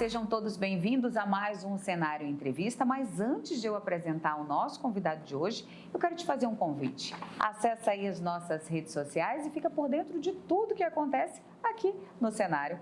sejam todos bem-vindos a mais um Cenário Entrevista, mas antes de eu apresentar o nosso convidado de hoje, eu quero te fazer um convite. Acesse aí as nossas redes sociais e fica por dentro de tudo que acontece aqui no Cenário.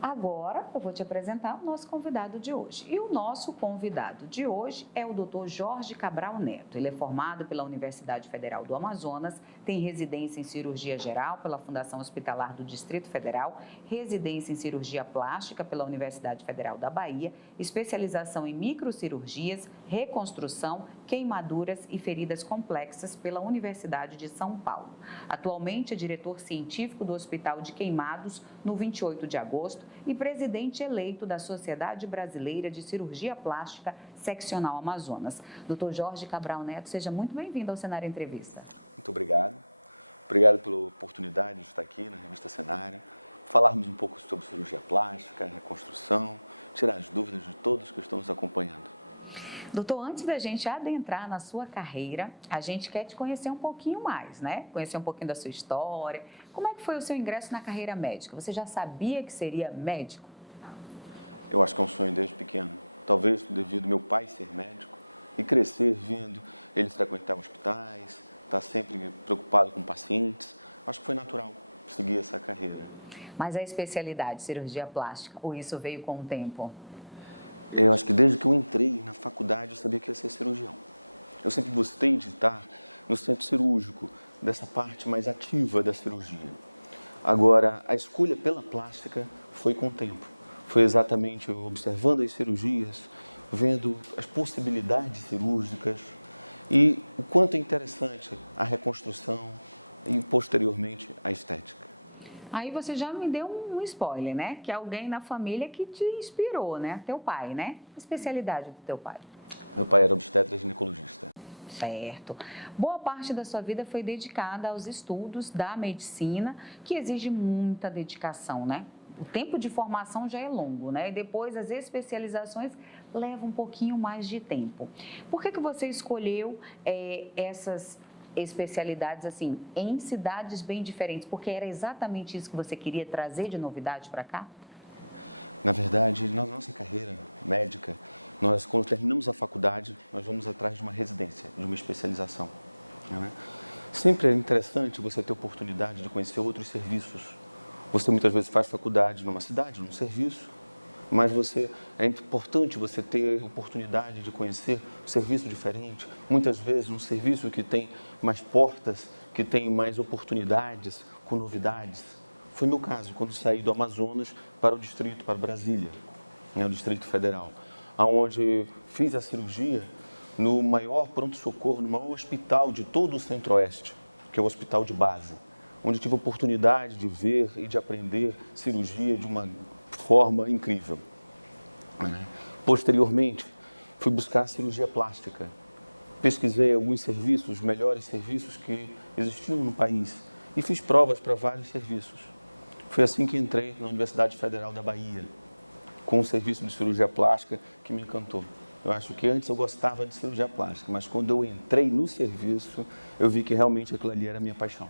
Agora eu vou te apresentar o nosso convidado de hoje. E o nosso convidado de hoje é o Dr. Jorge Cabral Neto. Ele é formado pela Universidade Federal do Amazonas, tem residência em cirurgia geral pela Fundação Hospitalar do Distrito Federal, residência em cirurgia plástica pela Universidade Federal da Bahia, especialização em microcirurgias, reconstrução, queimaduras e feridas complexas pela Universidade de São Paulo. Atualmente é diretor científico do Hospital de Queimados no 28 de agosto e presidente eleito da Sociedade Brasileira de Cirurgia Plástica Seccional Amazonas. Dr. Jorge Cabral Neto, seja muito bem-vindo ao Cenário Entrevista. Muito obrigado. Obrigado pela oportunidade de estar aqui na revista Cenário, falarmos um pouco sobre cirurgia plástica, reconstrução, tirar as dúvidas de todos que estão nos acompanhando. Doutor, antes da gente adentrar na sua carreira, a gente quer te conhecer um pouquinho mais, né? Conhecer um pouquinho da sua história. Como é que foi o seu ingresso na carreira médica? Você já sabia que seria médico? Eu acho que é um sonho desde pequeno. Talvez devido ao meu pai ser médico e crescer vendo ele frequentar hospitais, estar sempre preocupado com pacientes. Acho que foi natural seguir essa carreira. Mas a especialidade, cirurgia plástica, ou isso veio com o tempo? Eu acho que desde que eu entrei na faculdade eu sabia que ia ser cirurgião. Eu sempre gostei de estar no centro cirúrgico, dessa parte mais ativa da cirurgia. Agora, a escolha pela plástica foi com o tempo. Foi exatamente eu observando as cirurgias, vendo as possibilidades cirúrgicas e o quanto é interessante a reconstrução e, posteriormente, a estética. Aí você já me deu um spoiler, né? Que é alguém na família que te inspirou, né? Teu pai, né? A especialidade do teu pai. Meu pai era obstetra e ginecologista. Certo. Boa parte da sua vida foi dedicada aos estudos da medicina, que exige muita dedicação, né? O tempo de formação já é longo, né? E depois as especializações levam um pouquinho mais de tempo. Por que você escolheu essas especialidades assim em cidades bem diferentes? Porque era exatamente isso que você queria trazer de novidade para cá? Na verdade, na nossa carreira médica, nós, quando terminamos a faculdade, nós vamos atrás de uma residência, de uma especialização. Né? Sempre é interessante você ter oportunidade de conhecer outros serviços. Você muitas vezes faz faculdade numa cidade, num serviço, mas é importante você ter oportunidade de conhecer um serviço diferente, muitas vezes um serviço que tem mais portas, que tem mais oportunidades, com novidades. Foi meu caso, quando saí do Amazonas para o distrito, para Brasília, o Distrito Federal, onde fiz a cirurgia no maior pronto-socorro, no maior hospital de todo o Centro-Oeste, que é o hospital de base, onde tive a oportunidade de ver e de aprender cirurgia de uma forma incrível. Posteriormente, fui buscar cirurgia plástica. Pesquisei alguns serviços, os melhores serviços que existiam no país e fiz provas para vários serviços. Foi assim que entrei na Universidade Federal da Bahia, com um serviço de cirurgia plástica que me encantou. Eu acho que antes eu gostava de cirurgia plástica, mas quando eu entrei no serviço, eu vi que realmente aquilo ali era a minha paixão.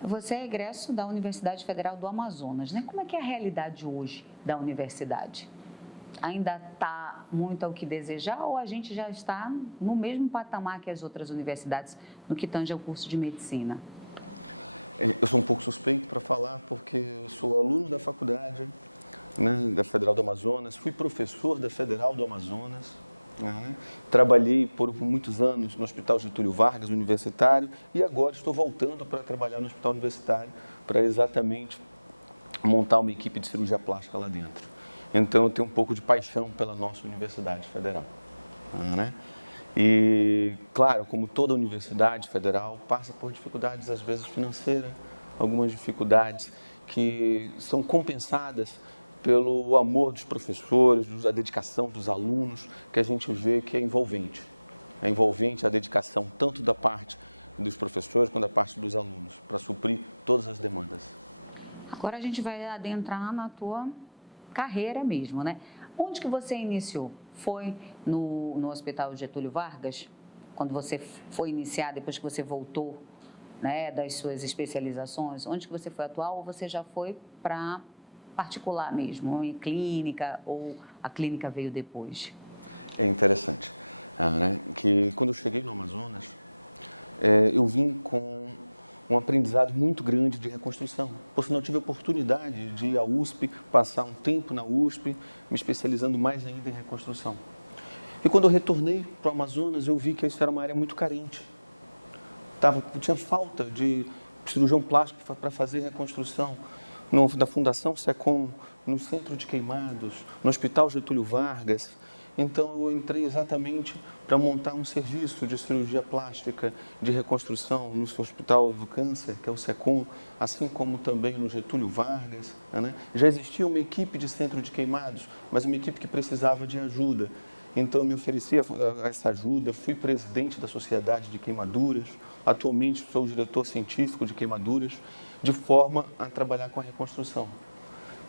Você é egresso da Universidade Federal do Amazonas, né? Como é que é a realidade hoje da universidade? Ainda está muito ao que desejar ou a gente já está no mesmo patamar que as outras universidades no que tange ao curso de medicina? Eu sou um pouco suspeito para falar porque eu sou aluno da faculdade, né, da Federal do Amazonas, fui professor da Federal do Amazonas, né, trabalhei por muitos anos no Hospital Getúlio Vargas, universitário, e agora estou voltando para trabalhar no Hospital Universitário para exatamente montar uma equipe de cirurgia plástica lá dentro. Então, eu tenho um pouco de paixão pela nossa Universidade Federal. Né? E, claro, como toda universidade federal, passa por dificuldades, às vezes, financeiras, algumas dificuldades que são compensadas pelo amor dos professores, a dedicação dos alunos, que a gente vê que é envolvente. É envolvente a dedicação tanto da parte dos professores quanto da parte dos alunos, para suprir todas as demandas. Agora a gente vai adentrar na tua carreira mesmo, né? Onde que você iniciou? Foi no Hospital Getúlio Vargas? Quando você foi iniciar, depois que você voltou, né, das suas especializações? Onde que você foi atuar ou você já foi para particular mesmo, em clínica, ou a clínica veio depois? É interessante, né, que quando eu cheguei no Amazonas, eu vim com um aprendizado muito grande de reconstrução. Por sinal, eu tive a oportunidade de ir à USP, passar um tempo na USP, me especializando mais ainda em reconstrução. E quando eu retornei para o Amazonas, eu vi que isso era uma área muito carente. Tinha falta de cirurgião plástico para fazer reconstrução na Fundação SECOM, no Centro de Queimados, no Hospital Getúlio Vargas. Então, eu entrei exatamente para montar um serviço de cirurgia plástica, de reconstrução no Hospital do Câncer, que é o SECOM, assim como também no Getúlio Vargas, né? Já existia uma equipe de centro de queimados, mas uma equipe que precisava de ajuda. Então, eu me ofereci a essa ajuda, fui presidente da Sociedade de Queimaduras, atualmente sou diretor científico de queimaduras, de forma a trabalhar com a reconstrução.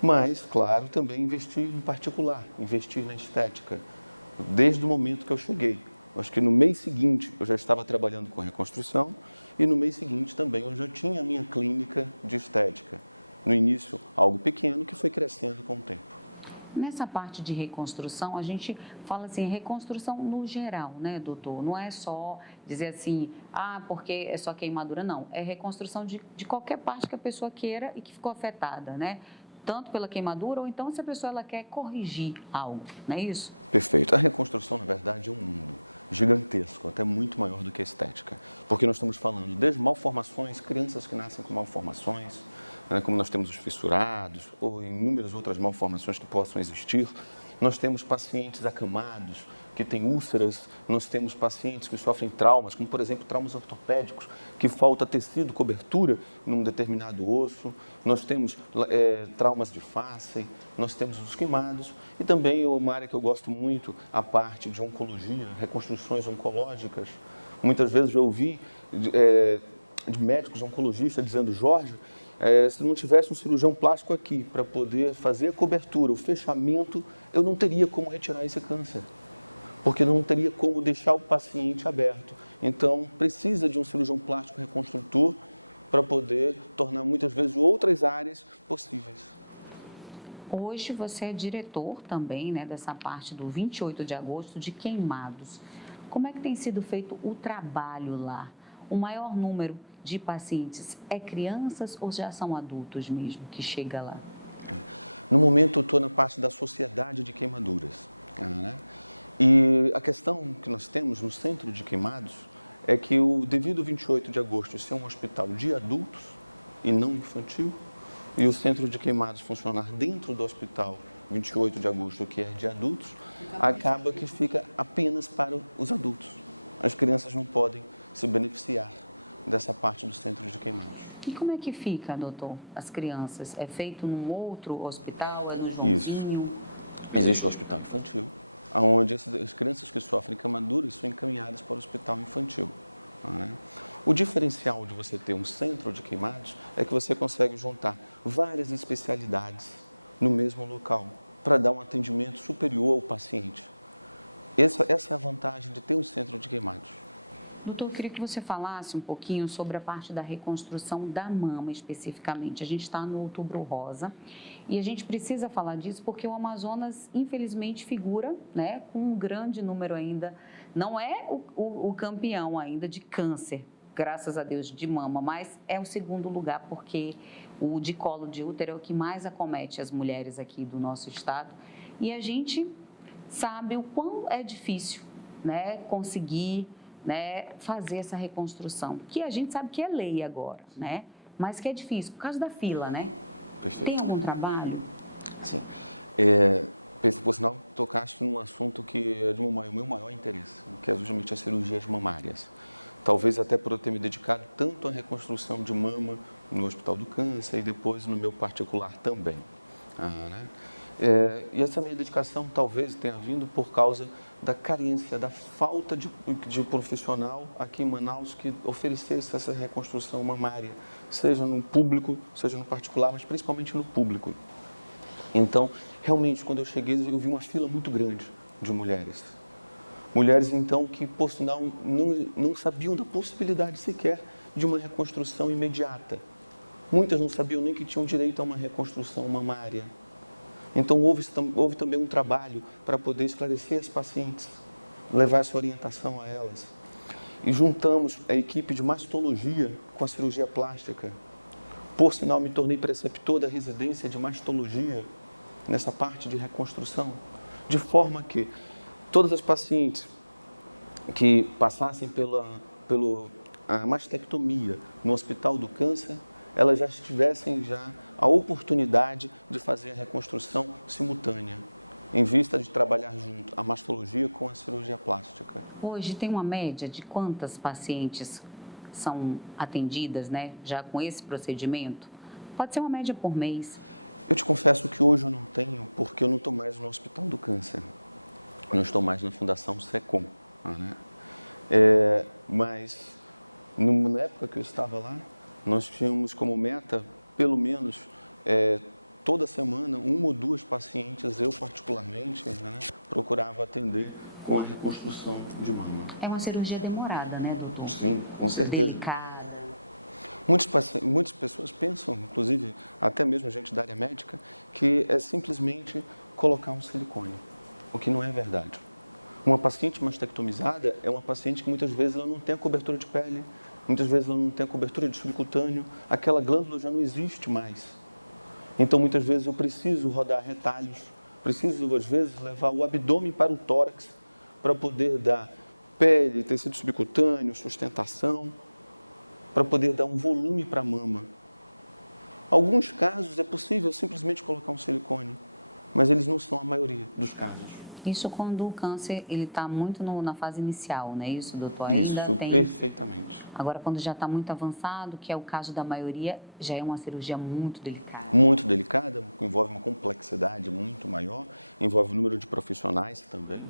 Mas, claro, também investir em particular, investir na estética, desde o momento que eu cheguei. Acho que no mês seguinte eu já estava trabalhando com reconstrução e no mês seguinte também eu já tinha a minha clínica de estética. No início, algo pequeno que foi crescendo com o tempo. Nessa parte de reconstrução, a gente fala assim, reconstrução no geral, né, doutor? Não é só dizer assim, porque é só queimadura, não. É reconstrução de qualquer parte que a pessoa queira e que ficou afetada, né? Tanto pela queimadura, ou então se a pessoa ela quer corrigir algo, não é isso? Perfeito. A reconstrução, na verdade, é um mundo gigantesco, até muito maior do que a estética. Porque nós estamos falando desde malformações, crianças que nascem com malformações, né, como nós temos os fissurados, ou inúmeras outras malformações que possam existir. Nós temos pacientes acamados, que têm úlceras, nós temos pacientes que sofrem traumas, como por exemplo traumas ortopédicos, que falta tecido, cobertura num determinado osso, nós temos traumas de face, nós temos os queimados e também uma área que eu gosto muito, a parte de oncologia, reconstruções oncológicas. Muitas vezes eu ouvi de médicos oncologistas dizendo, Jorge, se não tivesse um cirurgião plástico aqui para poder fazer a cobertura, o fechamento, eu não teria como retirar esse câncer. Porque não teria como deixar o paciente aberto. Então, precisa de um cirurgião plástico reconstrutor para poder tornar muitas vezes outras áreas possíveis. Hoje você é diretor também, né, dessa parte do 28 de agosto de queimados. Como é que tem sido feito o trabalho lá? O maior número de pacientes é crianças ou já são adultos mesmo que chega lá? No momento, eu estou na parte da Sociedade de Queimaduras, né? E a questão que nós temos no Centro de Queimados é que, devido ao 28 de agosto ser um hospital de adultos e não infantil, e o Centro de Queimados funcionar dentro do hospital 28 de agosto, que é de adultos, acaba que fica apenas para os adultos. As crianças não podem se beneficiar dessa parte do Centro de Queimados. E como é que fica, doutor, as crianças? É feito num outro hospital? É no Joãozinho? Isso. Existe o hospital infantil, onde as crianças que sofrem queimaduras são encaminhadas para o hospital infantil. Né? O diferencial de você ter um centro de queimados é que você consegue juntar várias especialidades no mesmo local para dar um atendimento superior ao paciente. Essa é a vantagem de ter um centro de queimados. Doutor, eu queria que você falasse um pouquinho sobre a parte da reconstrução da mama especificamente. A gente está no Outubro Rosa e a gente precisa falar disso porque o Amazonas, infelizmente, figura, né, com um grande número ainda. Não é o campeão ainda de câncer, graças a Deus, de mama, mas é o segundo lugar porque o de colo de útero é o que mais acomete as mulheres aqui do nosso estado. E a gente sabe o quão é difícil, né, conseguir, né, fazer essa reconstrução, que a gente sabe que é lei agora, né, mas que é difícil por causa da fila, né? Perfeito. Tem algum trabalho? Sim. Por sinal, tocaste num assunto que é do meu maior interesse, que é justamente as cirurgias mamárias. Talvez até por eu ter me dedicado tanto à reconstrução de mama no Hospital do Câncer e depois no meu particular também. Né? E essa minha dedicação talvez tenha vindo por causa da carência, da falta de profissional aqui em Manaus que oferecesse essa reconstrução mamária, seja no público, seja no particular, mas principalmente no público. Então, realmente, quando eu cheguei, eu vi uma fila muito grande de mulheres. Mulheres, então, que, por sinal, não sabiam da possibilidade sequer de uma reconstrução imediata. Muitas não sabiam nem que tinham direito a uma reconstrução mamária. Então, houve também um trabalho para poder esclarecer as pacientes, levar essa orientação a elas. E juntamos a equipe de mastologia com a cirurgia plástica. Por sinal, me tornei preceptor da residência de mastologia nessa parte de reconstrução, de forma que todas as pacientes que passassem pela mastectomia no Hospital do Câncer, elas já tivessem a oportunidade de fazer a reconstrução simultânea, em vista de trabalhar junto a mastologia com a cirurgia plástica. Hoje tem uma média de quantas pacientes são atendidas, né, já com esse procedimento? Pode ser uma média por mês. Eu te confesso que hoje eu não tenho, porque eu não estou mais no Hospital do Câncer. Eu não estou mais na Fundação SECOM, né? Mas na época que eu estava lá, nós tínhamos como meta, pelo menos, toda semana, uma ou duas pacientes, eu particularmente, né, procurava atender com a reconstrução de mama. É uma cirurgia demorada, né, doutor? Sim, com certeza. Delicada. Muitas pessoas pensam, inclusive até mesmo gente da área médica, que é simplesmente colocar um silicone, o que não é verdade. Uma paciente mastectomizada é uma paciente que muitas vezes ela não tem a cobertura de pele, muitas vezes ela não tem a cobertura de subcutâneo, aquela glândula já não existe mais. Então, muitas vezes eu preciso rodar retalhos, preciso, às vezes, levar o abdômen para o tórax para poder dar pele, tecido subcutâneo, sustentação, para poder dar um volume para a mama. Alguns casos é possível simplesmente colocar um silicone, mas eles não são a maioria dos casos. Isso quando o câncer ele está muito na fase inicial, né? Isso, doutor? Isso, perfeitamente. Agora, quando já está muito avançado, que é o caso da maioria, já é uma cirurgia muito delicada. Muito delicada, envolve uma complexidade muito maior, envolve o número de profissionais também.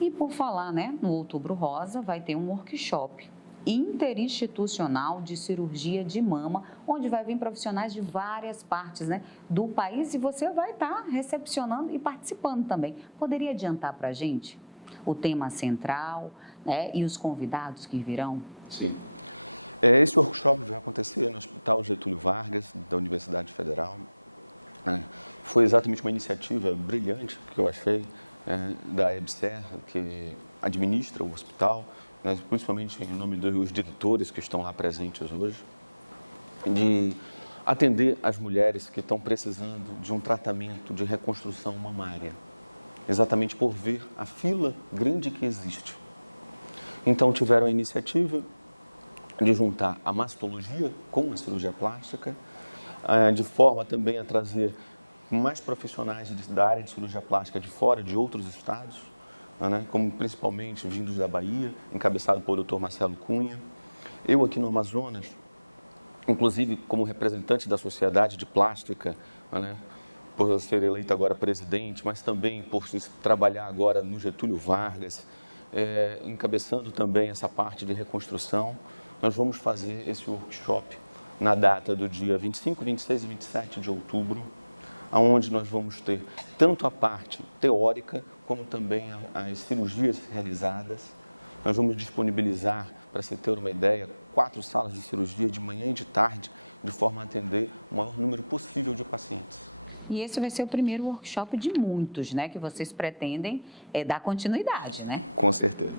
E por falar, né, no Outubro Rosa vai ter um workshop interinstitucional de cirurgia de mama, onde vai vir profissionais de várias partes, né, do país, e você vai estar recepcionando e participando também. Poderia adiantar para a gente o tema central, né, e os convidados que virão? Sim. Esse workshop vai acontecer no Hospital Getúlio Vargas, da Universidade Federal. Foi exatamente uma iniciativa brilhante que eu achei, da EBSER, que administra o hospital, principalmente em nome dos diretores que estão lá presentes hoje, de atender as mulheres que estão precisando de um tratamento de reconstrução mamária, exatamente por ver a fila grande que existe. Então, tiveram a iniciativa de juntar a mastologia com a cirurgia plástica, de forma também a trazer mais profissionais da área de cirurgia plástica de fora, de outros estados, né, como principalmente vindos da Bahia, encabeçado pelo Dr. Marcelo Cunha. Eu aqui no Amazonas, inclusive como representante da Sociedade de Plástica, né, por ser eleito agora presidente, mas também por trabalhar agora no Getúlio Vargas, encabeçando também essa parte de reconstrução, nós vamos fazer esse workshop na data do dia 25, 26 e 27 de outubro, onde nós vamos ter tanto a parte teórica, como também as cirurgias realizadas. Nós vamos disponibilizar, para você ter uma ideia, 4 salas de cirurgia de manhã e de tarde, de forma a atender o maior número possível de pacientes. E esse vai ser o primeiro workshop de muitos, né, que vocês pretendem dar continuidade, né? Com certeza.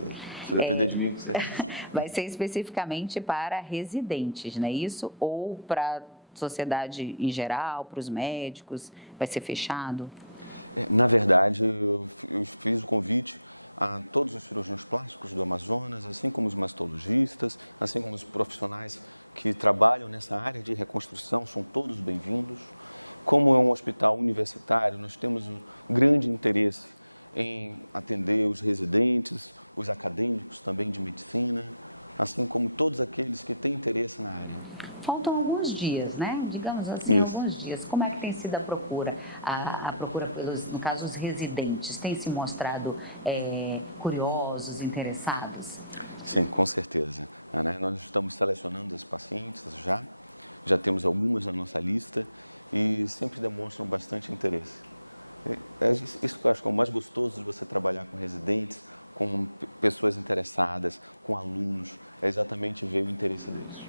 Se depender de mim, com certeza. Vai ser especificamente para residentes, não é isso? Ou para sociedade em geral, para os médicos? Vai ser fechado? Na verdade, eu fiz o convite a todos os cirurgiões plásticos do Amazonas, assim como os mastologistas, assim como os profissionais que trabalham nessa área de reconstrução, são todos bem-vindos. Como é um hospital universitário, nós temos um grande interesse em atender os residentes, os acadêmicos também de medicina, assim como todos aqueles que têm interesse na área. Faltam alguns dias, né? Digamos assim, Isso. Alguns dias. Como é que tem sido a procura? A procura pelos, no caso, os residentes, tem se mostrado curiosos, interessados? Sim, com certeza. Né? Nós estamos selecionando as pacientes já temos algumas na nossa lista e sempre demonstram bastante interesse. Isso que eu acho que é o mais gostoso de você trabalhar com residentes, com pessoas interessadas, com alunos, é exatamente ver o interesse deles.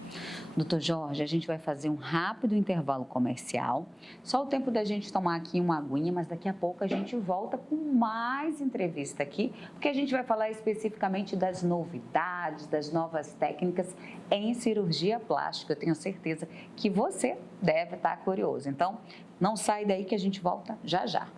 Doutor Jorge, a gente vai fazer um rápido intervalo comercial, só o tempo da gente tomar aqui uma aguinha, mas daqui a pouco a gente volta com mais entrevista aqui, porque a gente vai falar especificamente das novidades, das novas técnicas em cirurgia plástica. Eu tenho certeza que você deve estar curioso. Então, não sai daí que a gente volta já já.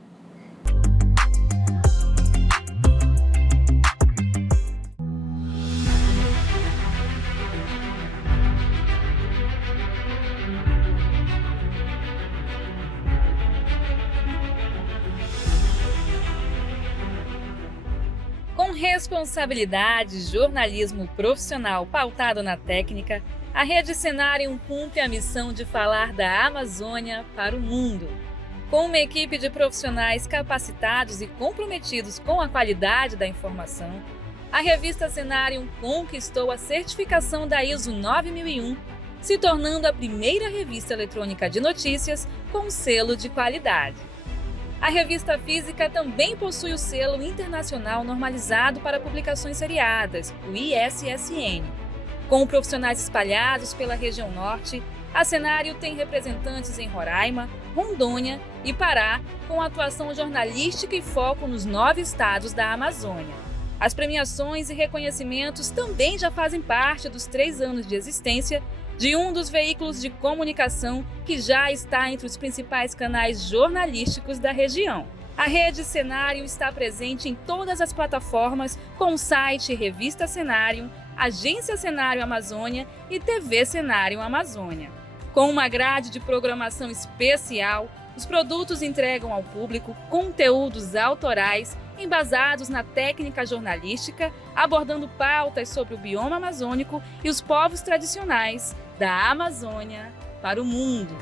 Responsabilidade, jornalismo profissional pautado na técnica, a Rede Cenarium cumpre a missão de falar da Amazônia para o mundo. Com uma equipe de profissionais capacitados e comprometidos com a qualidade da informação, a revista Cenarium conquistou a certificação da ISO 9001, se tornando a primeira revista eletrônica de notícias com selo de qualidade. A revista física também possui o selo internacional normalizado para publicações seriadas, o ISSN. Com profissionais espalhados pela região norte, a Cenarium tem representantes em Roraima, Rondônia e Pará, com atuação jornalística e foco nos 9 estados da Amazônia. As premiações e reconhecimentos também já fazem parte dos 3 anos de existência de um dos veículos de comunicação que já está entre os principais canais jornalísticos da região. A Rede Cenarium está presente em todas as plataformas com o site Revista Cenarium, Agência Cenarium Amazônia e TV Cenarium Amazônia. Com uma grade de programação especial, os produtos entregam ao público conteúdos autorais embasados na técnica jornalística, abordando pautas sobre o bioma amazônico e os povos tradicionais da Amazônia para o mundo.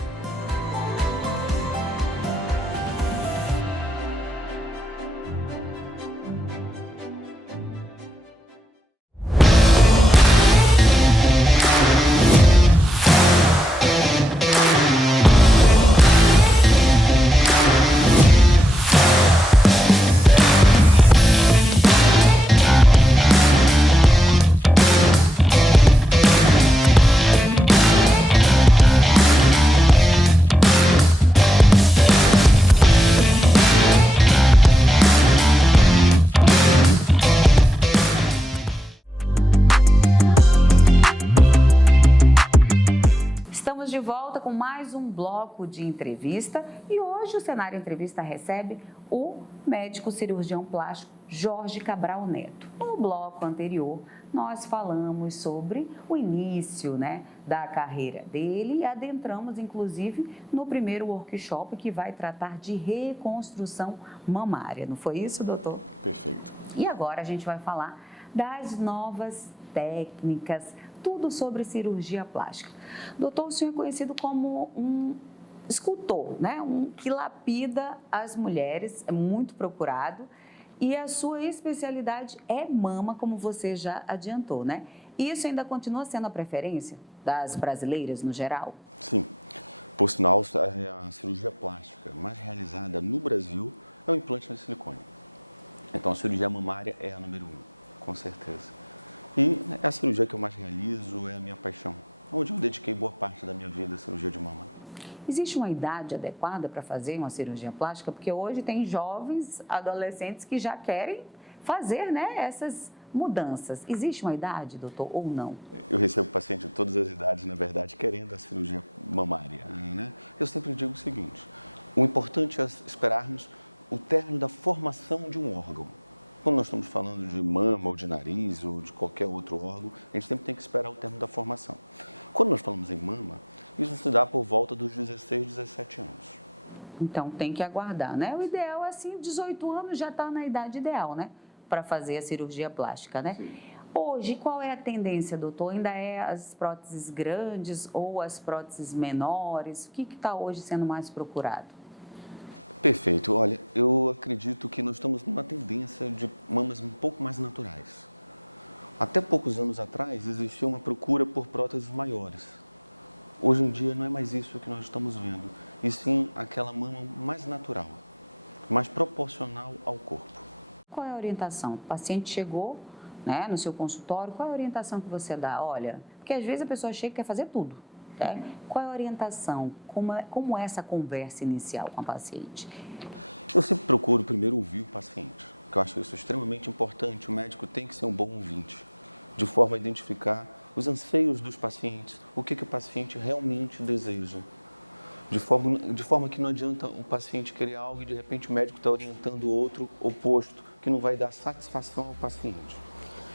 De volta com mais um bloco de entrevista e hoje o Cenário Entrevista recebe o médico cirurgião plástico Jorge Cabral Neto. No bloco anterior, nós falamos sobre o início, da carreira dele e adentramos, inclusive, no primeiro workshop que vai tratar de reconstrução mamária. Não foi isso, doutor? Perfeito. E agora a gente vai falar das novas técnicas, tudo sobre cirurgia plástica. Doutor, o senhor é conhecido como um escultor, um que lapida as mulheres, é muito procurado, e a sua especialidade é mama, como você já adiantou, Isso ainda continua sendo a preferência das brasileiras no geral? Sim. Por sinal, a cirurgia plástica mais realizada no Brasil é o implante de silicone. Então, a cirurgia mamária é a número 1, com certeza. E é a cirurgia que eu mais realizo, é a minha paixão, onde eu dediquei boa parte da minha vida à cirurgia de mama. Existe uma idade adequada para fazer uma cirurgia plástica? Porque hoje tem jovens, adolescentes que já querem fazer essas mudanças. Existe uma idade, doutor, ou não? Eu recebo pacientes de todas as idades, na verdade, querendo a cirurgia mamária. Eu sempre digo o seguinte, o importante é esperarmos o término da formação de um órgão. Quando nós estamos falando de mama ou de nariz ou de qualquer outro órgão, a gente sempre tem que esperar o término da formação. Quando nós falamos em mama, isso se dá por volta dos 16, 17 anos. Então, tem que aguardar, O ideal é 18 anos já está na idade ideal, para fazer a cirurgia plástica, Sim. Hoje, qual é a tendência, doutor? Ainda é as próteses grandes ou as próteses menores? O que está hoje sendo mais procurado? Perfeito. Olha, eu acredito que nós estamos numa tendência de mamas um pouco mais naturais. Até poucos anos atrás, existia uma procura por próteses maiores. Hoje em dia, não é mais isso que nós estamos vendo, e sim aquela mama mais natural, mais proporcional ao corpo. qual é a orientação? O paciente chegou, né, no seu consultório, qual é a orientação que você dá? Olha, porque às vezes a pessoa chega e quer fazer tudo. Né? Qual é a orientação? Como é essa conversa inicial com a paciente? Eu sempre procuro primeiro ouvir o paciente, porque eu acho isso extremamente importante. O médico tem que ser um bom ouvinte, de forma a identificar os anseios dos pacientes, o que o paciente realmente deseja. De forma que não adianta o paciente querer algo e de repente o médico está orientando outro oposto, que não vai dar satisfação ao paciente.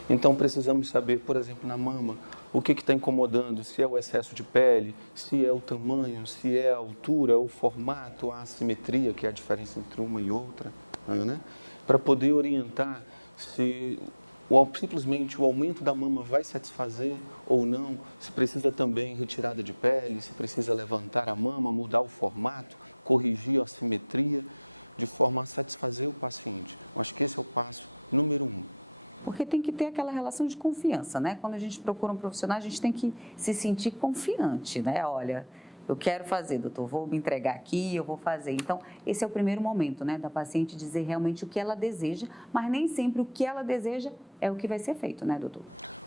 Então precisamos saber, por exemplo, na mama, o que está incomodando, se é o excesso de pele, se é o tamanho, se é a altura, o formato, a assimetria, que é a diferença entre uma e outra, né? Para poder orientar se simplesmente o aumento da mama vai satisfazer ou não, se precisa também retirada de pele, se precisa levantar a mama, mudar o formato, corrigir a assimetria, de forma a satisfazer o paciente. Eu acho que esse é o passo número 1. Porque tem que ter aquela relação de confiança, né? Quando a gente procura um profissional, a gente tem que se sentir confiante, né? Olha, eu quero fazer, doutor, vou me entregar aqui, eu vou fazer. Então, esse é o primeiro momento, né? Da paciente dizer realmente o que ela deseja, mas nem sempre o que ela deseja é o que vai ser feito, né, doutor?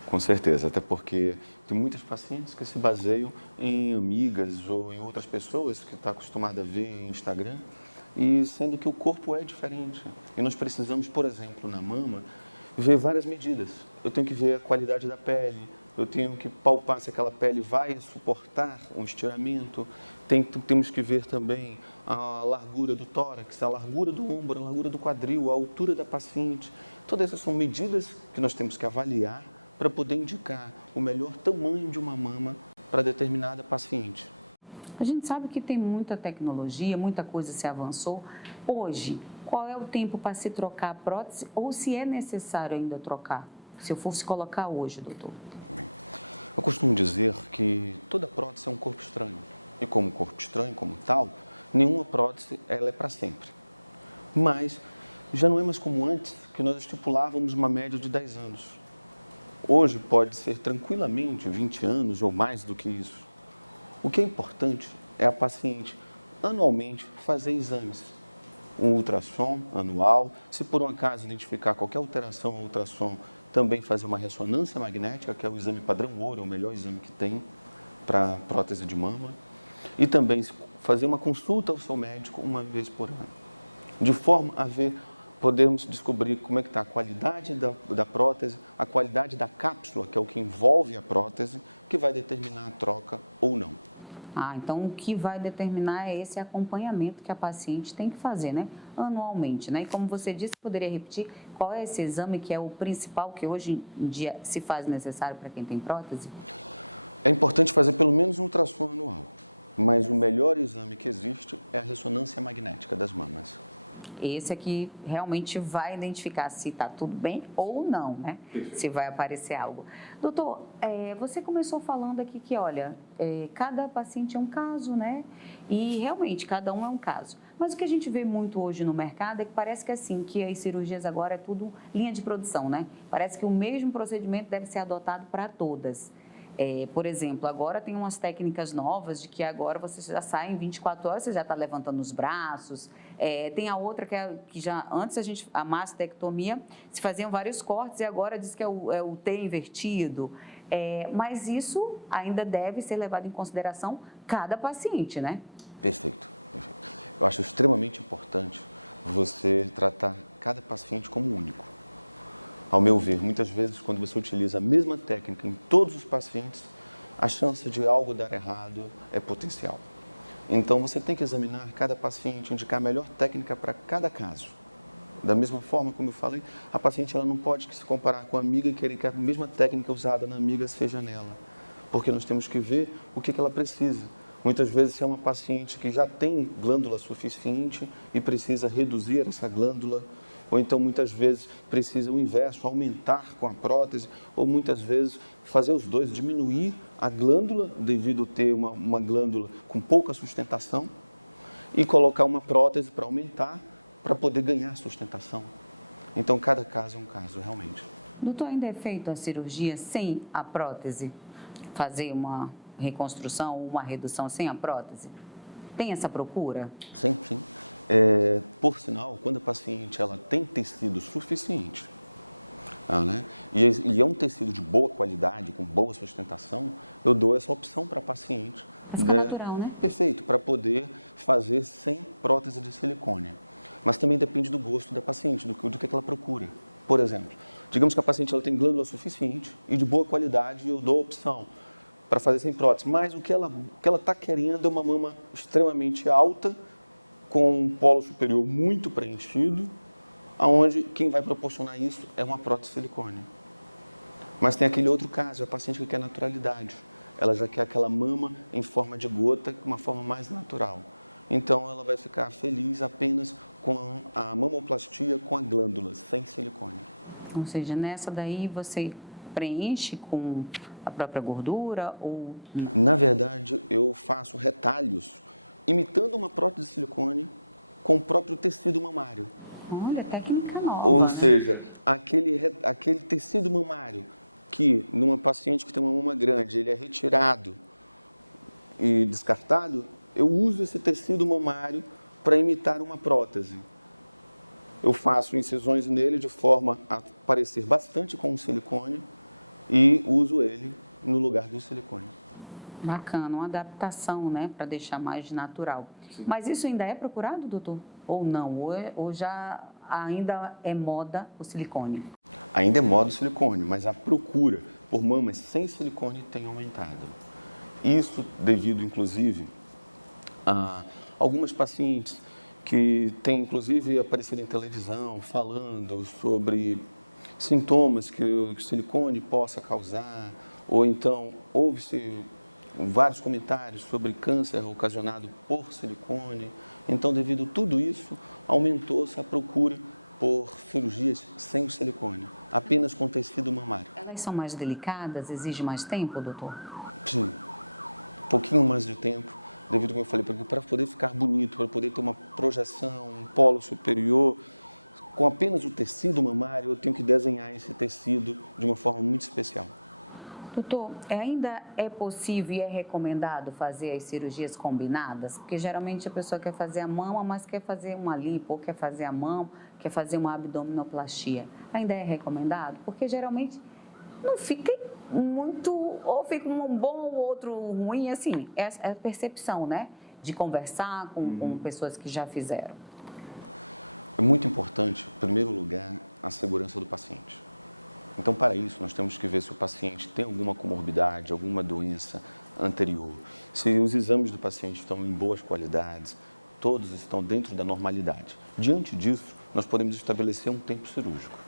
Com certeza, até porque tem muitas pacientes que se baseiam em amigas ou em outras pessoas que está acostumada a ver em Instagram, e sendo que o corpo é diferente. E nós precisamos, por exemplo, na mama, ver várias medidas. Eu tenho que ver a qualidade da pele, eu tenho que palpar se aquela pele vai suportar um estiramento, temos que ver também a largura do tórax, a largura do ombro, a largura do quadril, a altura da paciente. Todas essas são medidas que nós temos que avaliar para poder indicar o melhor tamanho de uma mama para determinada paciente. A gente sabe que tem muita tecnologia, muita coisa se avançou. Hoje, qual é o tempo para se trocar a prótese ou se é necessário ainda trocar? Se eu fosse colocar hoje, doutor. Eu costumo dizer que toda prótese é um corpo estranho. E como corpo estranho, como tal, nenhuma prótese ela é para sempre. Mas já não é mais como antes, que nós estipulávamos uma média de 10 anos. Hoje pode ser tranquilamente 20 anos ou mais do que isso. O que é importante é a paciente anualmente fazer exames. Um ultrassom anual, se por um acaso identificar qualquer alteração no ultrassom, também fazer uma ressonância magnética, que é o exame padrão ouro, é o melhor exame que tem para prótese de mama. E também fazer uma consulta ao seu médico uma vez por ano. De forma a podermos descobrir como é que está a qualidade da prótese, a qualidade da cápsula, que é o que envolve a prótese, que vai determinar a troca ou não. Então o que vai determinar é esse acompanhamento que a paciente tem que fazer, né? Anualmente, né? E como você disse, poderia repetir qual é esse exame que é o principal que hoje em dia se faz necessário para quem tem prótese? É importante fazer pelo menos um ultrassom anual, mas o melhor exame que existe é a ressonância magnética das mamas. Esse aqui realmente vai identificar se está tudo bem ou não, né? Se vai aparecer algo. Doutor, você começou falando aqui que, olha, cada paciente é um caso, né? E realmente, cada um é um caso. Mas o que a gente vê muito hoje no mercado é que parece que assim, que as cirurgias agora é tudo linha de produção, né? Parece que o mesmo procedimento deve ser adotado para todas. Por exemplo, agora tem umas técnicas novas de que agora você já sai em 24 horas, você já está levantando os braços. Tem a outra que já antes a mastectomia se faziam vários cortes e agora diz que é o T invertido. Mas isso ainda deve ser levado em consideração cada paciente, né? Perfeito. Eu acho extremamente importante você tratar cada paciente como único. Ao meu ver, muitas vezes, quando você utiliza a mesma técnica em todos os pacientes, a chance de algo dar errado é potencial. Então, você tem que examinar cada paciente, indicar a melhor técnica para cada caso. Da mesma forma, como eu falei, a paciente ela não pode se comparar com a amiga e querer que a mesma técnica usada na amiga seja nela, porque nós temos que ver o que ela precisa. Muitas vezes, se é uma paciente que já tem glândula suficiente e precisa reduzir essa glândula, ou então muitas vezes precisa o inverso, aumentar com a prótese, ou muitas vezes fazer os dois, diminuir a glândula devido a ter uma glândula com pouca sustentação e colocar uma prótese para aumentar, para poder ganhar sustentação. Então cada caso é um caso realmente. Doutor, ainda é feito a cirurgia sem a prótese? Fazer uma reconstrução ou uma redução sem a prótese? Tem essa procura? Sim, sim. Por sinal, quando a paciente ela tem tecido suficiente, né, e é um tecido de boa qualidade, com boa sustentação, eu dou essa opção para a paciente. Vai ficar natural, né? Perfeito, para poder fazer sem prótese de silicone. Mas também depende do gosto da paciente, do que ela procura. Por exemplo, digamos que a paciente ela tem glândula suficiente e de boa qualidade, e eu dou a opção para fazer sem prótese. Mas o que ela está querendo é uma mama extremamente alta, com um polo superior muito preenchido, aonde quem vai proporcionar isso é uma prótese de silicone. Mas tem aquele outro caso, a paciente que quer naturalidade. Ela já quer aquela mama em forma de gota, uma forma mais natural. Então, ela vai ficar feliz apenas com a mamoplastia com a glândula, sem silicone. Ou seja, nessa daí você preenche com a própria gordura ou não? Na verdade, eu faço retalhos imitando uma prótese de silicone com o próprio tecido mamário. Olha, técnica nova. Ou seja, aquele tecido mamário que numa paciente que tem uma mama grande, ele é retirado e descartado, eu uso esse tecido mamário para imitar uma prótese. Eu faço incisões nele de forma a parecer bastante com o silicone e uso ele no lugar do silicone. Bacana, uma adaptação, né, para deixar mais natural. Sim. Mas isso ainda é procurado, doutor? Ou não? Ou já ainda é moda o silicone? Ainda é moda o silicone, mas a procura por mamas sem silicone tem aumentado. Isso devido, inclusive, a algumas pacientes que têm, inclusive, aparecido em televisão falando sobre sintomas que o silicone possa causar, ou então houve-se vários comentários sobre câncer ocasionado por silicone. Então, devido a tudo isso, aumentou-se a procura por cirurgias sem o silicone, apenas com tecido mamário. Elas são mais delicadas? Exige mais tempo, doutor? Sim, um pouquinho mais de tempo, devido ao que eu falei, porque para poder ficar bonito, para poder ter uma projeção, um polo superior, com apenas o tecido mamário, eu tenho que desenhar esse tecido de uma forma muito especial. Doutor, ainda é possível e é recomendado fazer as cirurgias combinadas? Porque geralmente a pessoa quer fazer a mama, mas quer fazer uma lipo, ou quer fazer a mama, quer fazer uma abdominoplastia. Ainda é recomendado? Porque geralmente não fica muito, ou fica um bom ou outro ruim, assim, é a percepção, né? De conversar com pessoas que já fizeram. É muito importante, em primeiro lugar, a segurança do paciente. Então, para isso, nós temos que ver se o paciente tem alguma comorbidade, alguma doença anterior, se os exames do paciente estão em boas qualidades, todos estão dentro da normalidade. Diante disso, nós podemos estabelecer um tempo cirúrgico,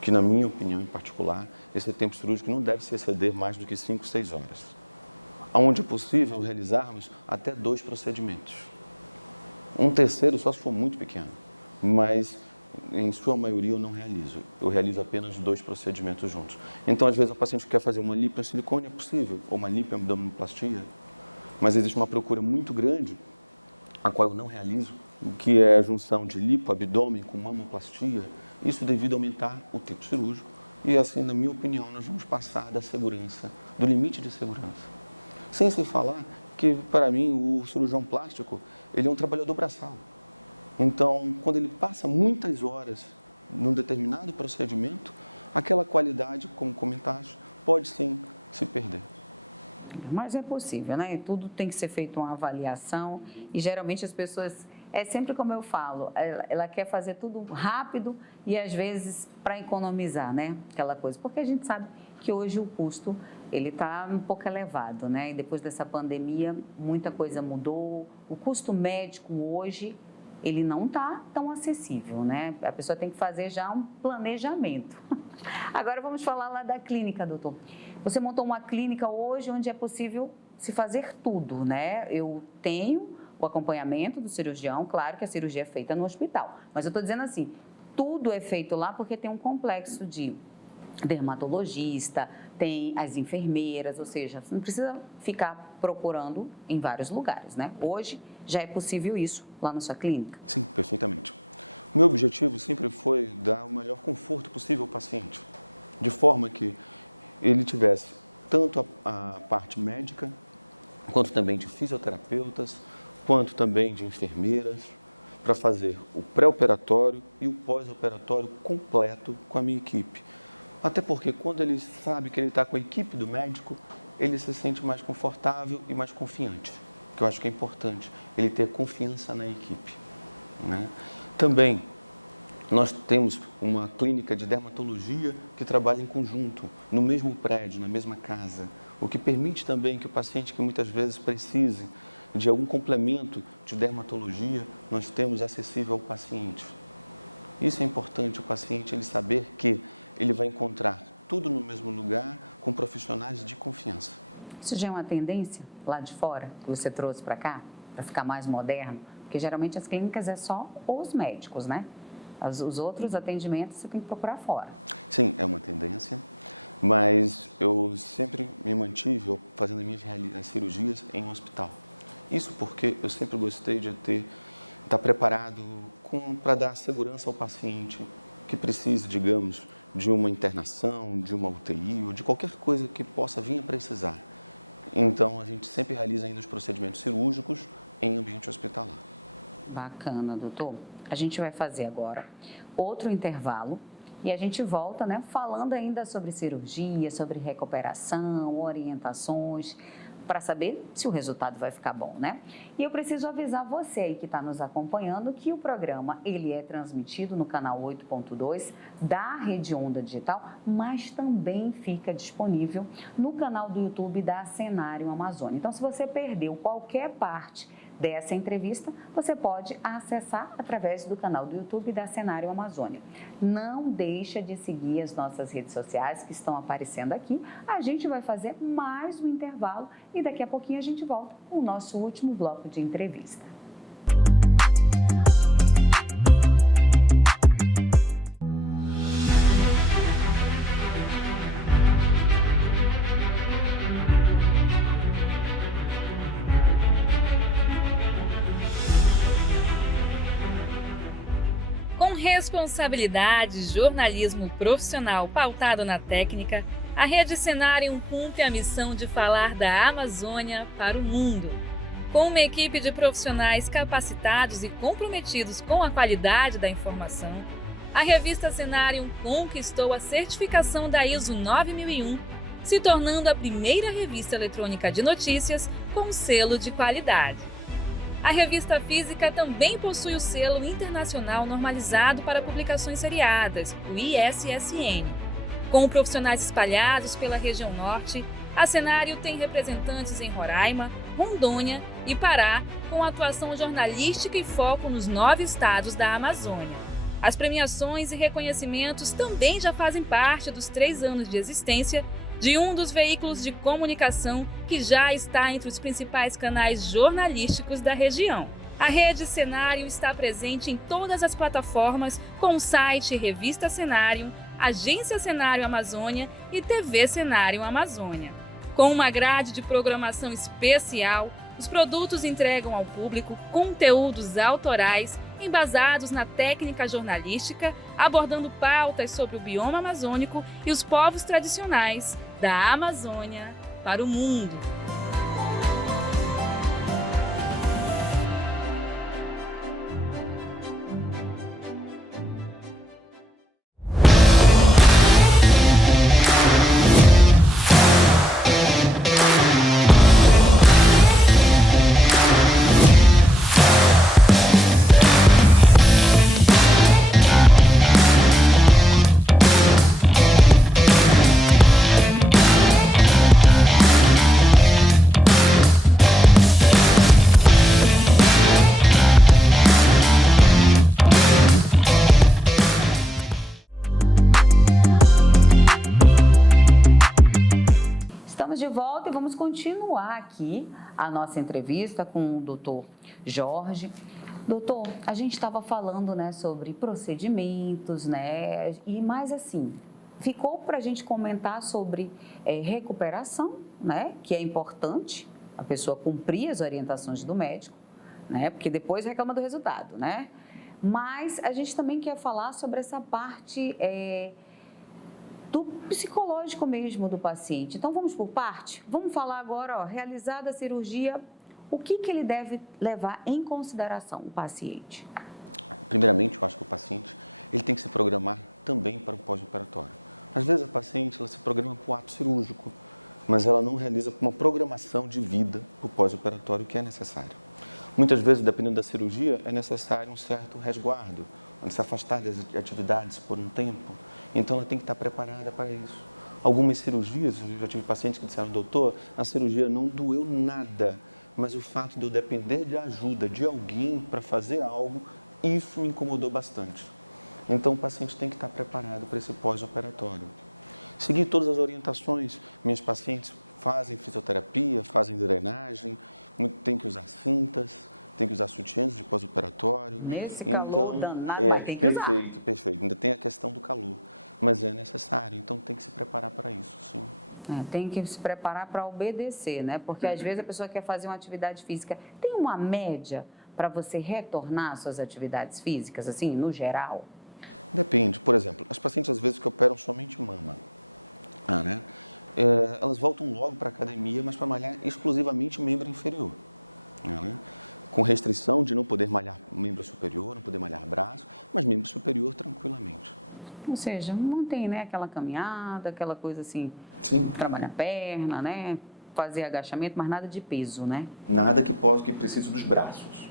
que, na minha opinião em particular, esse tempo cirúrgico não deve se exceder mais do que 5, 6 horas. Onde é possível realizarmos até 2 procedimentos. Um terceiro só se for muito pequeno, mas em sua maioria eu não realizo. Eu realizo apenas 2 procedimentos juntos. Então, às vezes, a paciente quer fazer uma lipo em silicone, é possível, ou uma lipo em abdominoplastia, mas existe uma procura muito grande, a qual eu não realizo, que é a junção de lipo, abdômen com mamoplastia, isso devido a aumentar o tempo cirúrgico, e assim, na minha opinião, nós vamos passar da segurança, do limite de segurança. Sem se falar que, para mim, o cirurgião plástico, ele é um trabalhador braçal. Então, quando ele passa muitas horas num determinado procedimento, aquela qualidade, como comentaste, pode sim se perder. Mas é possível, né? Tudo tem que ser feito uma avaliação e geralmente as pessoas, é sempre como eu falo, ela quer fazer tudo rápido e às vezes para economizar, né? Aquela coisa, porque a gente sabe que hoje o custo, ele está um pouco elevado, né? E depois dessa pandemia, muita coisa mudou, o custo médico hoje, ele não está tão acessível, né? A pessoa tem que fazer já um planejamento. Agora vamos falar lá da clínica, doutor. Você montou uma clínica hoje onde é possível se fazer tudo, né? Eu tenho o acompanhamento do cirurgião, claro que a cirurgia é feita no hospital, mas eu estou dizendo assim, tudo é feito lá porque tem um complexo de dermatologista, tem as enfermeiras, ou seja, você não precisa ficar procurando em vários lugares, né? Hoje já é possível isso lá na sua clínica? Sim, perfeitamente. O meu objetivo sempre foi dar o melhor conforto possível ao paciente, de forma que ele tivesse tanto a parte médica, quanto também de fisioterapeutas, quanto também de enfermeiras, para fazer o pré-operatório e o pós-operatório completo com a minha equipe. Até porque quando ele sabe que ele está com a equipe do médico, ele se sente mais confortável e mais confiante, que eu acho que é importante, ele ter confiança na equipe, né? Também, nós temos uma clínica de dermatologia que trabalha em conjunto, no mesmo prédio, na mesma casa, o que permite também que o paciente que muitas vezes precise de algum complemento de dermatologia, nós temos acessível ao paciente. Isso é importante, o paciente ele saber que ele vai encontrar tudo no mesmo lugar, com profissionais de confiança. Isso já é uma tendência lá de fora, que você trouxe para cá, para ficar mais moderno? Porque geralmente as clínicas é só os médicos, né? Os outros atendimentos você tem que procurar fora. Sim, é uma tendência, mas eu sempre me mantive fazendo as minhas cirurgias em um hospital. Isso porque eu sempre gostei de estar preparado para dar segurança ao paciente que precisa, digamos, de uma internação, de uma UTI ou de qualquer coisa que possa vir a precisar. Então, a gente sempre realiza ainda os procedimentos cirúrgicos em ambiente hospitalar. Bacana, doutor. A gente vai fazer agora outro intervalo e a gente volta, né, falando ainda sobre cirurgia, sobre recuperação, orientações, para saber se o resultado vai ficar bom, né? E eu preciso avisar você aí que está nos acompanhando que o programa, ele é transmitido no canal 8.2 da Rede Onda Digital, mas também fica disponível no canal do YouTube da Cenário Amazônia. Então, se você perdeu qualquer parte dessa entrevista, você pode acessar através do canal do YouTube da Cenário Amazônia. Não deixa de seguir as nossas redes sociais que estão aparecendo aqui. A gente vai fazer mais um intervalo e daqui a pouquinho a gente volta com o nosso último bloco de entrevista. Responsabilidade, jornalismo profissional pautado na técnica, a Rede Cenário cumpre a missão de falar da Amazônia para o mundo. Com uma equipe de profissionais capacitados e comprometidos com a qualidade da informação, a revista Cenário conquistou a certificação da ISO 9001, se tornando a primeira revista eletrônica de notícias com selo de qualidade. A revista física também possui o selo internacional normalizado para publicações seriadas, o ISSN. Com profissionais espalhados pela região norte, a Cenário tem representantes em Roraima, Rondônia e Pará, com atuação jornalística e foco nos 9 estados da Amazônia. As premiações e reconhecimentos também já fazem parte dos 3 anos de existência de um dos veículos de comunicação que já está entre os principais canais jornalísticos da região. A Rede Cenário está presente em todas as plataformas com o site Revista Cenário, Agência Cenário Amazônia e TV Cenário Amazônia. Com uma grade de programação especial, os produtos entregam ao público conteúdos autorais embasados na técnica jornalística, abordando pautas sobre o bioma amazônico e os povos tradicionais da Amazônia para o mundo. De volta e vamos continuar aqui a nossa entrevista com o doutor Jorge. Doutor, a gente estava falando, né, sobre procedimentos, né, e mais assim, ficou para a gente comentar sobre recuperação, né, que é importante a pessoa cumprir as orientações do médico, né, porque depois reclama do resultado, né, mas a gente também quer falar sobre essa parte do psicológico mesmo do paciente. Então, vamos por parte? Vamos falar agora, realizada a cirurgia, O que ele deve levar em consideração, o paciente? Primeiramente, eu acho que o paciente ele tem que se programar também para o pós-operatório. Às vezes a paciente ela se programa para o ato cirúrgico, mas ela não realiza uma programação de vida para o pós-operatório que é necessário. Muitas vezes, dependendo da cirurgia, é necessário um certo resguardo, se afastar das atividades por um tempo. Então, ela tem que estar preparada para isso. Algumas cirurgias, eu já tive pacientes que disseram, doutor, a cirurgia não doeu nada, mas o fato de eu depender de ajuda de alguém para fazer algo, isso me incomodou bastante. Então, o paciente tem que estar preparado para esse pós-operatório. Seguir todas as orientações. Minhas pacientes fazem fisioterapia, fazem drenagem, tem que usar cintas, tem que usar sutiãs de pós-operatório. Nesse calor então, danado, tem que perfeito, perfeito. Ainda tem a questão do calor, mas é necessário, então tem que se preparar para isso, sim. Tem que se preparar para obedecer, né? Porque às vezes a pessoa quer fazer uma atividade física. Tem uma média para você retornar às suas atividades físicas, assim, no geral? Depende. Por exemplo, as pacientes às vezes que operam somente mama, né? Elas voltam logo para a academia, mas para malhar exclusivamente membro inferior, né? Com restrição de não poder malhar membro superior, não poder malhar braço, mas membro superior tranquilamente. Ou seja, mantém, né, aquela caminhada, aquela coisa assim, Sim. Trabalhar a perna, né, fazer agachamento, mas nada de peso, né? Nada que precise dos braços.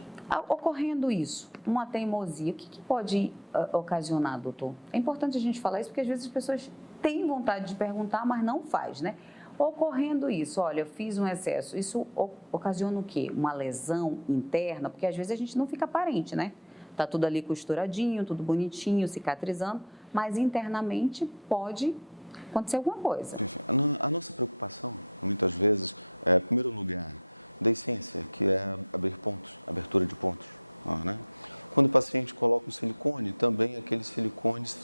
Ocorrendo isso, uma teimosia, o que pode ocasionar, doutor? É importante a gente falar isso porque às vezes as pessoas têm vontade de perguntar, mas não faz, né? Ocorrendo isso, olha, eu fiz um excesso, isso ocasiona o quê? Uma lesão interna? Porque às vezes a gente não fica aparente, né? Tá tudo ali costuradinho, tudo bonitinho, cicatrizando, mas internamente pode acontecer alguma coisa. A nossa preocupação, muitas vezes, em primeiro lugar, da essência, que é abrir pontos, abertura de pontos, né? Quando o paciente coloca um silicone, também aqueles silicones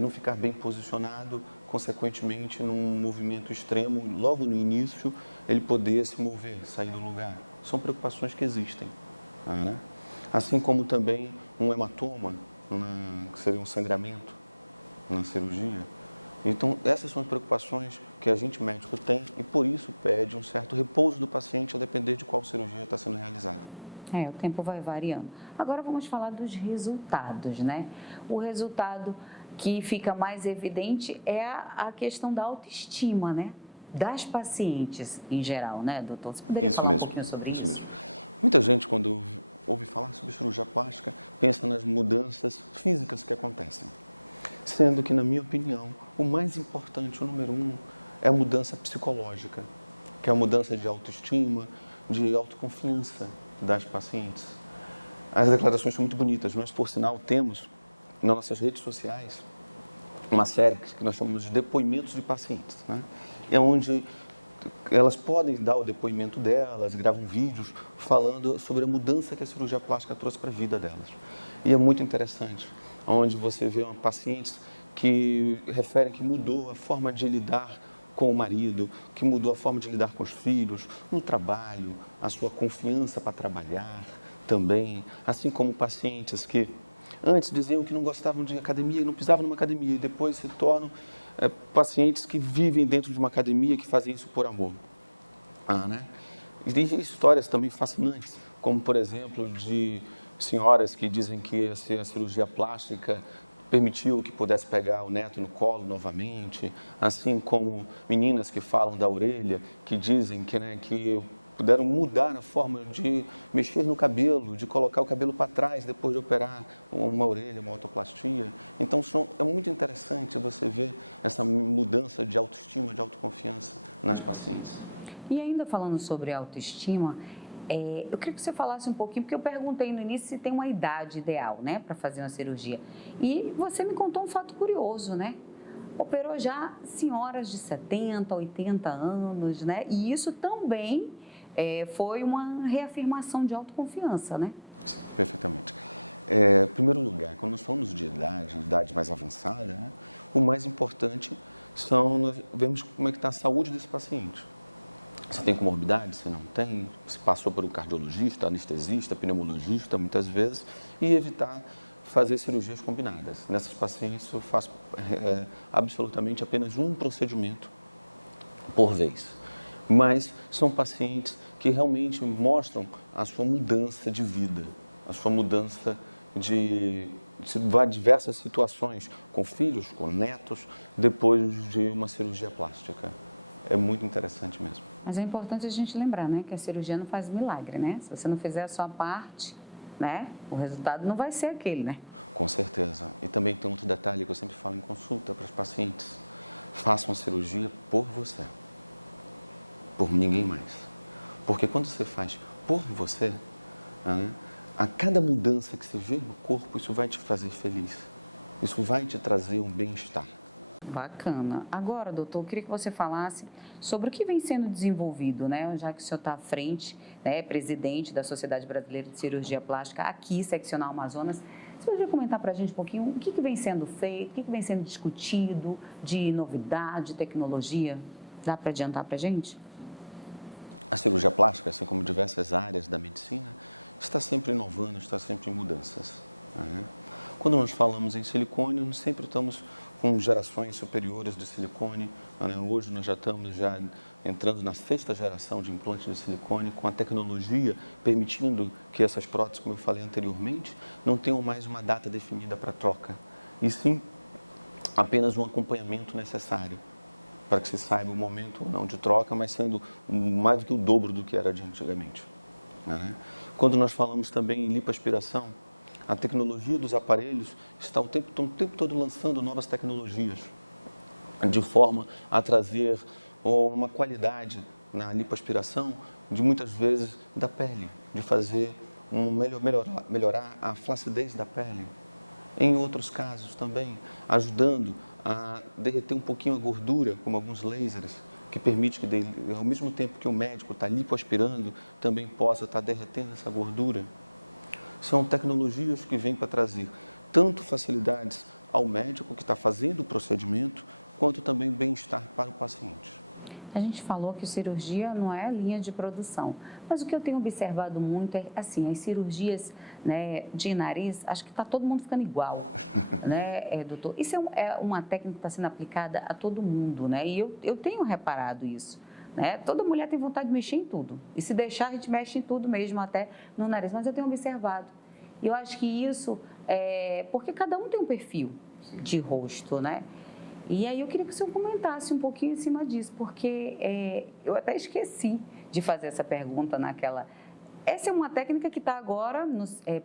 não ficar bem posicionado, consequentemente, num movimento extremo, logo no início, ele poder se mover, sair do lugar. São preocupações que existem, né? Assim como também um hematoma, que seria um sangramento na cirurgia. Então, essas são as preocupações que a gente médico tem e, por isso, pede um certo repouso do paciente a depender de qual cirurgia está sendo realizada. O tempo vai variando. Agora vamos falar dos resultados, né? O resultado que fica mais evidente é a questão da autoestima, né? Das pacientes em geral, né, doutor? Você poderia falar um pouquinho sobre isso? Isso mesmo. Muita gente, quando ouve falar sobre cirurgia plástica, pensa nas mudanças físicas que acontecem. Sendo que, na minha opinião, o mais importante, o número 1, é a mudança psicológica, que é a mudança de autoestima, de autoconfiança das pacientes. As declarações são muito bonitas. Nós, por sinal, temos nas nossas redes sociais uma série que nós chamamos de depoimentos de pacientes, né? É onde elas podem dar o depoimento delas, gravam vídeos falando sobre a mudança que a cirurgia plástica trouxe para a vida delas. E é muito interessante, onde você vê pacientes que referem que mudou a forma de lidar com o marido, que mudou a forma de lidar com os filhos, no trabalho, a sua confiança para trabalhar também, assim como pacientes que antes diziam que não gostavam de academia e não pisavam numa academia e depois se tornam pacientes que vivem dentro de uma academia que fazem isso por amor, né? E tem histórias também fascinantes, como por exemplo de senhoras que dizem que a cirurgia plástica permitiu que pudesse pegar o neto no colo novamente, assim como meninas que falam da orelha, que dizem que puderam mudar a forma de mexer no cabelo, de colocar o cabelo para trás depois de operar uma orelha, uma autoplastia. Então, é muito interessante você ver essa mudança de autoestima, de autoconfiança nas pacientes. E ainda falando sobre autoestima, eu queria que você falasse um pouquinho, porque eu perguntei no início se tem uma idade ideal, né, para fazer uma cirurgia. E você me contou um fato curioso, né? Operou já senhoras de 70, 80 anos, né? E isso também foi uma reafirmação de autoconfiança, né? Sim, perfeitamente. Em primeiro lugar, quando nós falamos de idade mais avançada, né, o mais importante nós vemos como é que está a saúde desse paciente. Se tem comorbidade, se não tem, se passou por um cardiologista, anestesista, pneumologista, muitas vezes, e evitar fazer cirurgias combinadas. Nessas pacientes eu faço absolutamente apenas um procedimento por vez. Mas são pacientes que realmente mostram a sua mudança de vida, a sua mudança de diversas situações, com filhos, com netos, depois de uma cirurgia plástica. É muito interessante mesmo. Mas é importante a gente lembrar, né, que a cirurgia não faz milagre, né? Se você não fizer a sua parte, né, o resultado não vai ser aquele, né? Com certeza. E também tem outro detalhe que eu sempre falo em consulta para os pacientes. Façam a cirurgia por você, por ninguém mais. Porque quando você faz por você, a cada mudança que você vê no corpo, isso vai te fazer feliz. Isso vai te trazer um bem-estar. Bacana. Agora, doutor, eu queria que você falasse sobre o que vem sendo desenvolvido, né? Já que o senhor está à frente, né, presidente da Sociedade Brasileira de Cirurgia Plástica, aqui, seccional Amazonas. Você poderia comentar para a gente um pouquinho o que vem sendo feito, o que vem sendo discutido de novidade, tecnologia? Dá para adiantar para a gente? A cirurgia plástica, assim como diversas áreas da medicina, está sempre inovando, está sempre em mudanças. Quando nós falamos em silicone, nós sempre estamos com gerações superiores de silicone. Hoje nós já estamos entrando na 6ª geração de implantes de silicone, com a tecnologia permitindo que essas próteses, como eu falei anteriormente, não tenham mais uma data definida para troca, e sim apenas um acompanhamento necessário para que se saiba o momento ou não de troca, mas sendo mais do que o dobro do que era de antigamente. Quando nós falamos também em lipoaspiração, a tecnologia dos aparelhos está o tempo todo lançando novas tecnologias, de forma a trazer uma qualidade na lipoaspiração, de muitas vezes da pele, de fazer melhorar a flacidez da pele. Em outros casos também, ajudando a derreter um pouquinho a gordura, como alguns lasers, que permite que, ao mesmo tempo que o médico está lipoaspirando, também possa estar derretendo essa gordura. São tecnologias que vêm para trazer tanto facilidades ao médico que está fazendo o procedimento, quanto também bem-estar para o paciente. A gente falou que cirurgia não é linha de produção, mas o que eu tenho observado muito é, assim, as cirurgias, né, de nariz, acho que está todo mundo ficando igual, né, doutor? Isso é uma técnica que está sendo aplicada a todo mundo, né? E eu tenho reparado isso, né? Toda mulher tem vontade de mexer em tudo, e se deixar a gente mexe em tudo mesmo, até no nariz, mas eu tenho observado. E eu acho que isso é porque cada um tem um perfil de rosto, né? E aí eu queria que o senhor comentasse um pouquinho em cima disso, porque eu até esqueci de fazer essa pergunta naquela... Essa é uma técnica que está agora,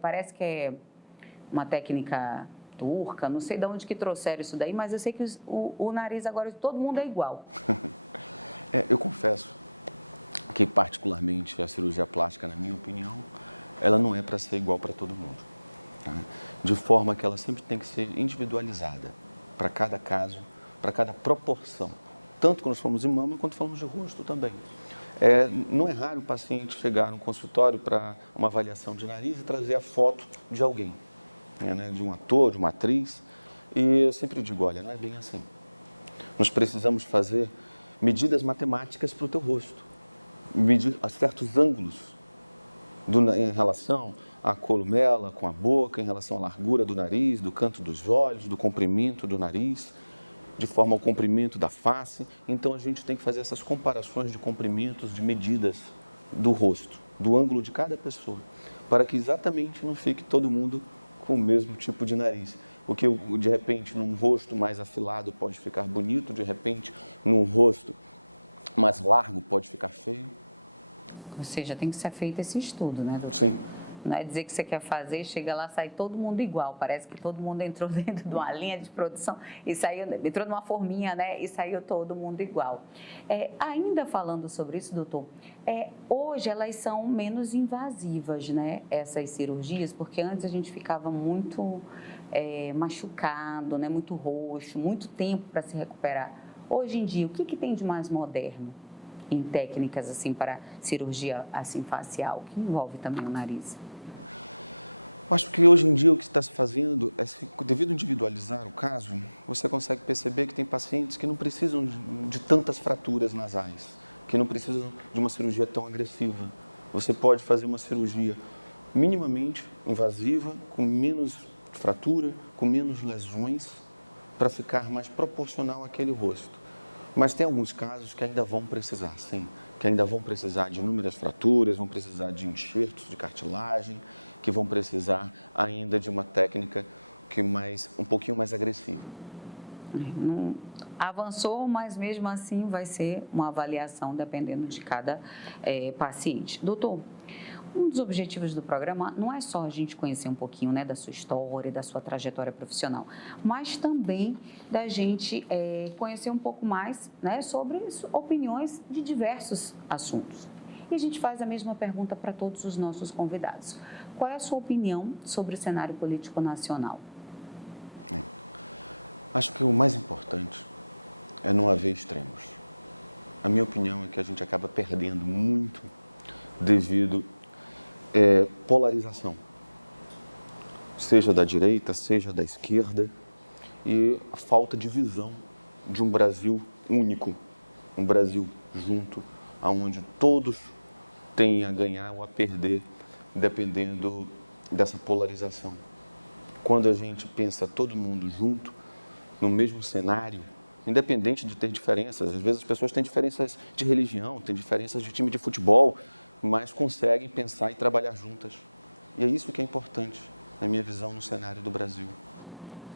parece que é uma técnica turca, não sei de onde que trouxeram isso daí, mas eu sei que o nariz agora de todo mundo é igual. Eu confesso que, particularmente, a cirurgia plástica, na minha opinião, ela não é para ser igual para todo mundo. Tá? De forma que ela sempre tem que ser individualizada para cada caso, para cada proporção, tanto quando falamos de mama quanto falamos de rosto também. Não é raro o paciente chegar no consultório para uma avaliação de nariz e trazer a foto de alguém, né, de um ator, de uma atriz, e eu sempre digo, olha, não é bem assim. Nós precisamos fazer medidas matemáticas para o teu rosto, medir a certos ângulos em relação à columela com a boca, em relação à largura do nariz, do canto dos olhos, do comprimento do nariz, de forma ao comprimento da face. Então, a gente tem que fazer essas comparações de comprimentos, de medidas do rosto, do ângulo de cada pessoa, para que exatamente não fique todo mundo com o mesmo tipo de nariz. Porque, de repente, num rosto mais afilado pode ficar bonito, de repente, num rosto mais largo pode ficar feio. Ou seja, tem que ser feito esse estudo, né, doutor? Sim. Não é dizer que você quer fazer, chega lá, sai todo mundo igual. Parece que todo mundo entrou dentro de uma linha de produção e saiu, entrou numa forminha, né? E saiu todo mundo igual. Ainda falando sobre isso, doutor, hoje elas são menos invasivas, né? Essas cirurgias, porque antes a gente ficava muito machucado, né? Muito roxo, muito tempo para se recuperar. Hoje em dia, o que tem de mais moderno em técnicas assim para cirurgia assim facial, que envolve também o nariz? Eu acho que hoje em dia o que está se fazendo é, devido a individualizar o caso, você consegue perceber que tem pacientes que não precisam de tantas fraturas nasais, que não precisam de uma cirurgia tão agressiva. Você pode fazer uma cirurgia minimamente invasiva, com menos fratura, com menos lesões, para ficar mais proporcional àquele rosto. Mas tem alguns casos que ainda vão precisar, sim, que ainda vão precisar de inúmeras fraturas, vão precisar de enxertos de cartilagem, que vão precisar ainda de uma técnica um pouquinho mais agressiva. Não avançou, mas mesmo assim vai ser uma avaliação dependendo de cada paciente. Doutor, um dos objetivos do programa não é só a gente conhecer um pouquinho, né, da sua história, da sua trajetória profissional, mas também da gente conhecer um pouco mais, né, sobre opiniões de diversos assuntos. E a gente faz a mesma pergunta para todos os nossos convidados. Qual é a sua opinião sobre o cenário político nacional? Acho que o mais importante é não haver extremos. A minha opinião é que a gente acaba perdendo muito devido à polarização, seja da direita, seja da esquerda, e a falta de visão de um Brasil único, um Brasil junto, onde todos têm a ganhar ou a perder, dependendo dessa polarização. Quando a gente pensa todo mundo junto, no mesmo cenário, independente de ter diferenças, às vezes as pessoas têm diferenças de religião, têm diferenças de time de futebol, mas conseguem pensar e trabalhar juntas. E é isso que é importante, na minha visão, no cenário do Brasil.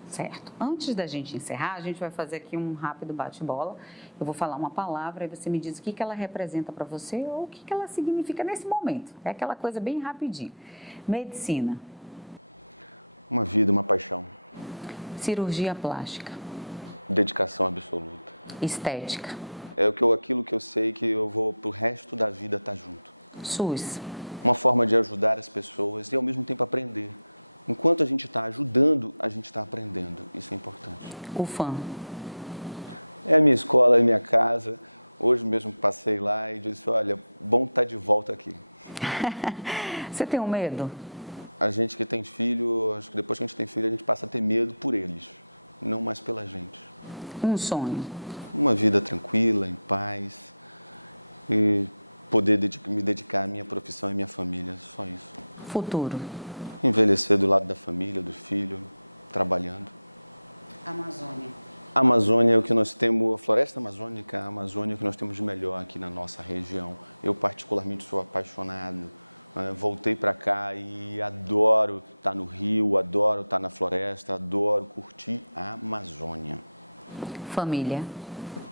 Certo. Antes da gente encerrar, a gente vai fazer aqui um rápido bate-bola. Eu vou falar uma palavra e você me diz o que ela representa para você ou o que ela significa nesse momento. É aquela coisa bem rapidinho. Medicina. Uma vida, uma paixão. Cirurgia plástica. Dedicação absoluta. Estética. É aquilo que eu sei que eu vou pro resto da vida estar junto. SUS. Uma forma de ajudar as pessoas e ao mesmo tempo aprender. Enquanto a gente está ajudando, a gente está aprendendo. Isso é importante. UFAM. É a minha escola, é a minha casa. Hoje mesmo passei lá e disse, olha, bom estar de volta aqui. Você tem um medo? A gente que tem filho, acho que depois que a gente tem filho, a gente passa a ter medo por eles, não mais pela gente. Um sonho? Uma vida tranquila, em paz e poder me dedicar à minha profissão e à minha família, só isso. Futuro? Envelhecer do lado da família, do filho, trabalhando. Amazônia. A Amazônia é o que nós temos, a floresta amazônica, a Amazônia é o que nós temos de melhor aqui na nossa região. Eu particularmente sou apaixonado. Voltei para cá e adoro estar no Rio, adoro estar na floresta, adoro curtir a Amazônia. Família.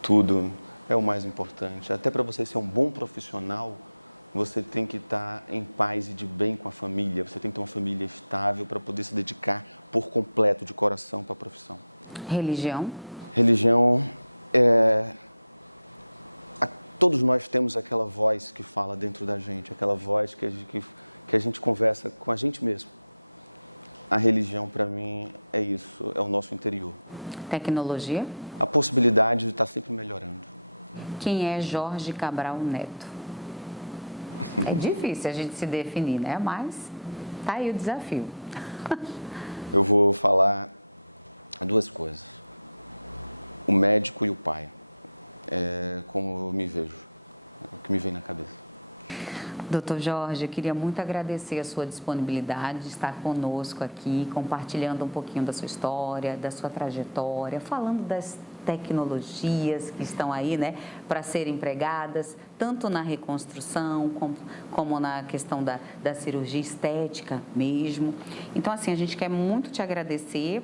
Tudo é o mais importante. Até para você ser um bom profissional, você tem que estar em paz e de bem com a família. Você tem que ter uma família estável para poder se dedicar por completo, de coração, para a profissão. Religião. Religião todos nós temos aquela voz que fala dentro da gente, aquela voz que a gente conversa com a gente mesmo. A religião, para mim, é isso, é o nosso interior. Tecnologia. A possibilidade de estar sempre melhorando. Quem é Jorge Cabral Neto? É difícil a gente se definir, né? Mas tá aí o desafio. Eu vou falar duas coisas. O médico e o pai. É como eu me vejo, é o que me vem na cabeça. Doutor Jorge, eu queria muito agradecer a sua disponibilidade de estar conosco aqui, compartilhando um pouquinho da sua história, da sua trajetória, falando das tecnologias que estão aí, né, para serem empregadas, tanto na reconstrução como na questão da cirurgia estética mesmo. Então, assim, a gente quer muito te agradecer.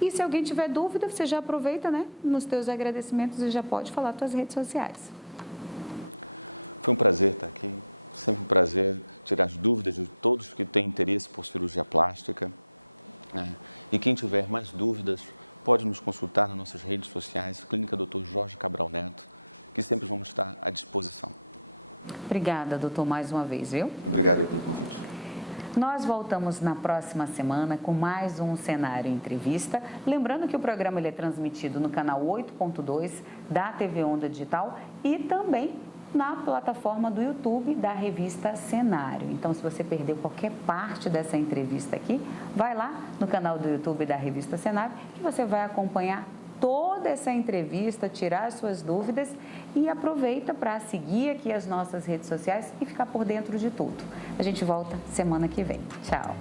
E se alguém tiver dúvida, você já aproveita, né, nos teus agradecimentos e já pode falar nas tuas redes sociais. Foi um prazer estar aqui. Sempre um prazer tirar as dúvidas de todos que têm interesse por cirurgia plástica. E quem tiver mais dúvidas, pode nos consultar nas nossas redes sociais, Clínica Dr. Jorge Cabral Neto, que sempre vamos estar à disposição. Obrigada, doutor, mais uma vez, viu? Obrigado pelo convite. Nós voltamos na próxima semana com mais um Cenário Entrevista. Lembrando que o programa ele é transmitido no canal 8.2 da TV Onda Digital e também na plataforma do YouTube da revista Cenário. Então, se você perdeu qualquer parte dessa entrevista aqui, vai lá no canal do YouTube da revista Cenário que você vai acompanhar toda essa entrevista, tirar as suas dúvidas e aproveita para seguir aqui as nossas redes sociais e ficar por dentro de tudo. A gente volta semana que vem. Tchau!